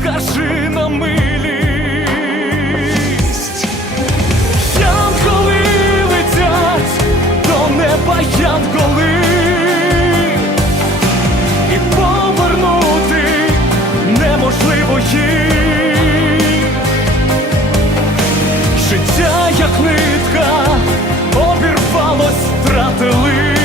Скажи на милість. Янголи летять до неба янголи. І повернути неможливо їх Життя як нитка обірвалось, втратили